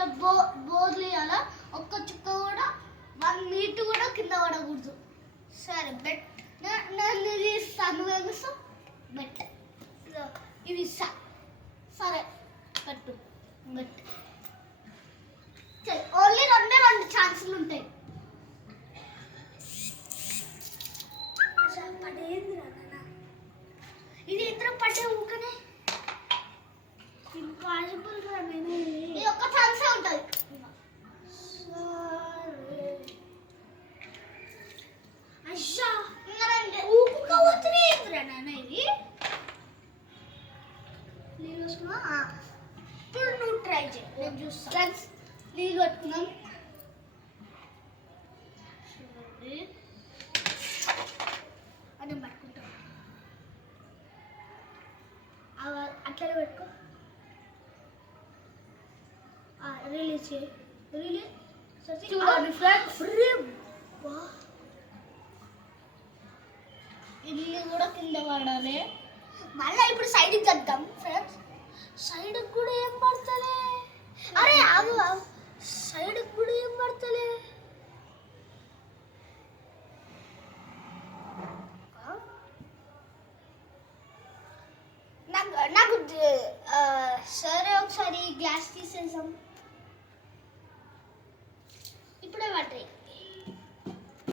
ఇట్లా బోర్లు వేయాలా. ఒక్క చుక్క కూడా 1 మీటర్ కూడా కింద పడకూడదు. సరే బెట్ నన్ను తీస్తాను తెలుసు బెట్ ఇవి సరే పెట్టు బెట్. ఓన్లీ 2 ఛాన్సులు ఉంటాయి. ఇది ఇద్దరు పడ్డే ఊకనే ఇంపాసిబుల్ రా. నేను ఇది ఒక్క ఛాన్సే ఉంటుంది. అయ్యా ఊపుకోవచ్చునే ఏంద్రా నాన్న ఇది. నీళ్ళు వస్తున్నా ఇప్పుడు నువ్వు ట్రై చేయి, నేను చూస్తా. ఫ్రెండ్స్ నీళ్ళు పెట్టుకున్నాం చూడండి. అది పట్టుకుంటాం అట్లనే పెట్టుకో. రిలీజ్ చేయి. చూడండి ఫ్రెండ్స్ ఇల్లు కూడా కింద పడాలి. మళ్ళీ ఇప్పుడు సైడ్కి కద్దాం ఫ్రెండ్స్. సైడ్కి కూడా ఏం పడతలే. అరే ఆగు సైడ్కి కూడా ఏం పడతలే. నాకు సరే ఒకసారి గ్లాస్ తీసేసాం. ఇప్పుడే పట్టాయి.